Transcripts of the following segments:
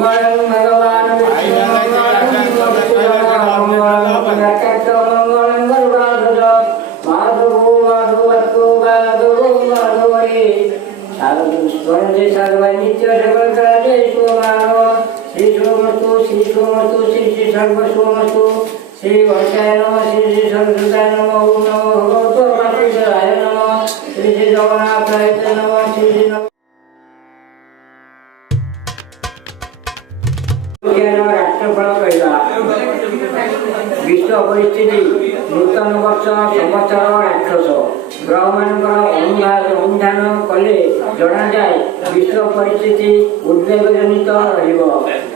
मंगलम भगवान विष्णु मंगलम माधवो माधवत्तो माधवो माधवरे सर्वस्वरजे सर्वनित्य सर्वकाले सोमानो श्री सोमस्तु श्री सोमस्तु श्री श्री सर्वसोमस्तु श्री वर्षाय नमः श्री श्री सरस्वताय नमः ओम नमो भगवते वासुदेवाय नमः श्री श्री जगन्नाथाय नमः श्री श्री राष्ट्रफल कहला विश्व परिस्थिति नूतन वर्ष संवत्सर राक्षस ग्रह मानकर अनुधान कले जना जाए विश्व परिस्थिति उद्वेगजनित रहिब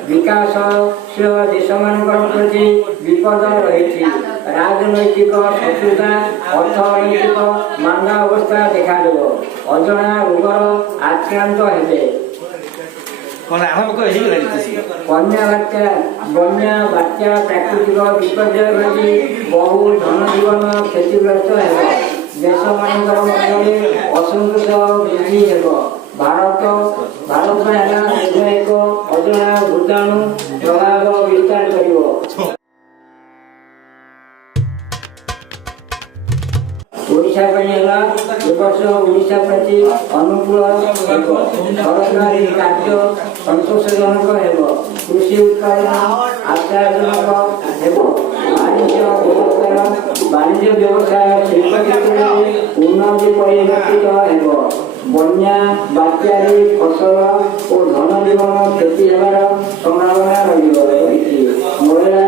विकासशील देश मानकर प्रति विपद रही राजनैतिक शत्रुता अर्थनैतिक मांदा अवस्था देखा अजना रोगर आक्रांत हेबे बन्या बात्या प्राकृतिक विपर्य घटी बहु धन जीवन क्षतिग्रस्त है देश मानकर मध्य असंतोष वृद्धि भारत में एक अजना भूताणु प्रभाव विस्तार कर ओडिशा वर्ष ओडिशा प्रति अनुकूल सरकारी कार्य संतोषजनक कृषि उत्पादन आशाजनक वाणिज्य व्यवसाय शिल्प क्षेत्र में उन्नति परिलक्षित बन्या बात्या फसल और धन जीवन क्षति होवार संभावना रही महिला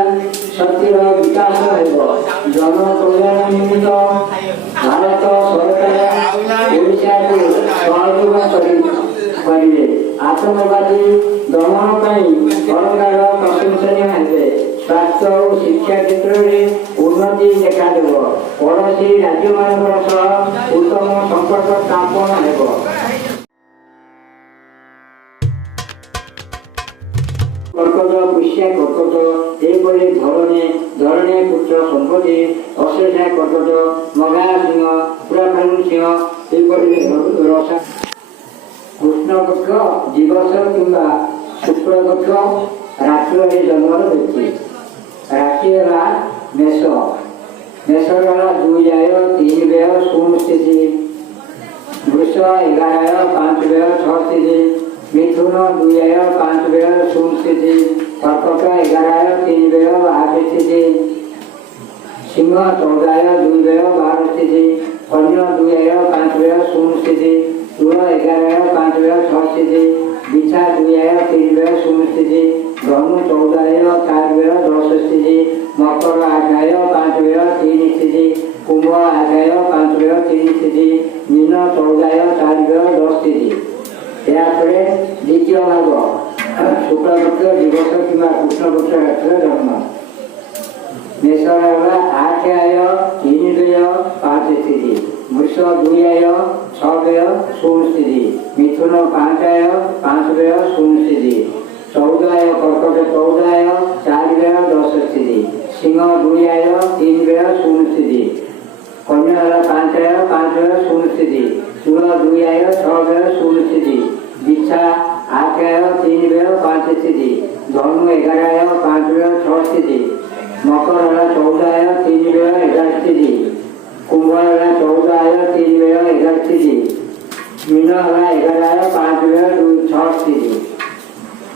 शक्तिर विकास जन कल्याण निमित्त भारत सरकार ओडिशा को सहयोग करेंगे आतंकवादी दमन सरकार प्रशंसनीय है स्वास्थ्य और शिक्षा क्षेत्र में उन्नति देखा पड़ोशी राज्य मान उत्तम संपर्क स्थापन हो कर्कट पुष्या कर्कट यहपरि धरणे पुत्र संपत्ति अश्लेषा कर्कट मघा सिंह पुराफालु सिंह रसा कृष्णपक्ष दिवस किंवा शुक्लपक्ष राशि जन्म व्यक्ति राशि है मेष मेष द्वारा 2 आय 3 व्यय 0 स्थिति वृष 11 आय 5 व्यय 6 स्थिति मिथुन 2 आय 5 व्यय 0 स्थिति कर्कट 11 आय 3 व्यय 8 स्थिति सिंह 14 आय 2 व्यय 12 स्थिति कन्या 2 आय 5 व्यय 0 स्थिति तुला 11 आय 5 व्यय 6 स्थिति बिछा 2 आय 3 व्यय 0 स्थिति धनु 14 आय 4 व्यय 10 स्थिति मकर 8 आय 5 व्यय 3 स्थिति कुंभ 8 आय 5 व्यय 3 स्थिति मीन 14 आय 4 व्यय 10 स्थिति यापरे द्वितीय भाग शुक्लपक्ष दिवस किंवा कृष्णपक्ष रात्र जन्म मेष 8 आय 3 व्यय 5 स्थिति वृष 2 आय 6 व्यय 0 स्थिति मिथुन 5 आय 5 व्यय 0 स्थिति 14 आय कर्कट 14 आय 4 व्यय 10 स्थिति सिंह 2 आय 3 व्यय 0 स्थिति कन्या 5 आय 5 व्यय 0 स्थिति तुला 2 आय 6 व्यय 0 स्थिति बिछा 8 आय 3 व्यय 5 स्थिति धनु 11 आय 5 व्यय 6 स्थिति मकर 14 आय 3 व्यय 11 स्थिति कुंभ 14 आय 3 व्यय 11 स्थिति मीन 11 आय 5 व्यय 6 स्थिति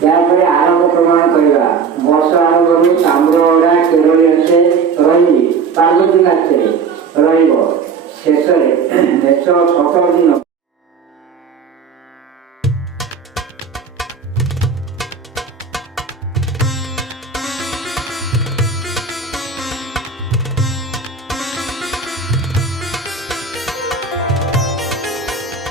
यापर आरंभ प्रमाण करवा वर्ष आरंभ ताम्रगड़ा केरल रही पार्वती घाटे शेष मेष 17 दिन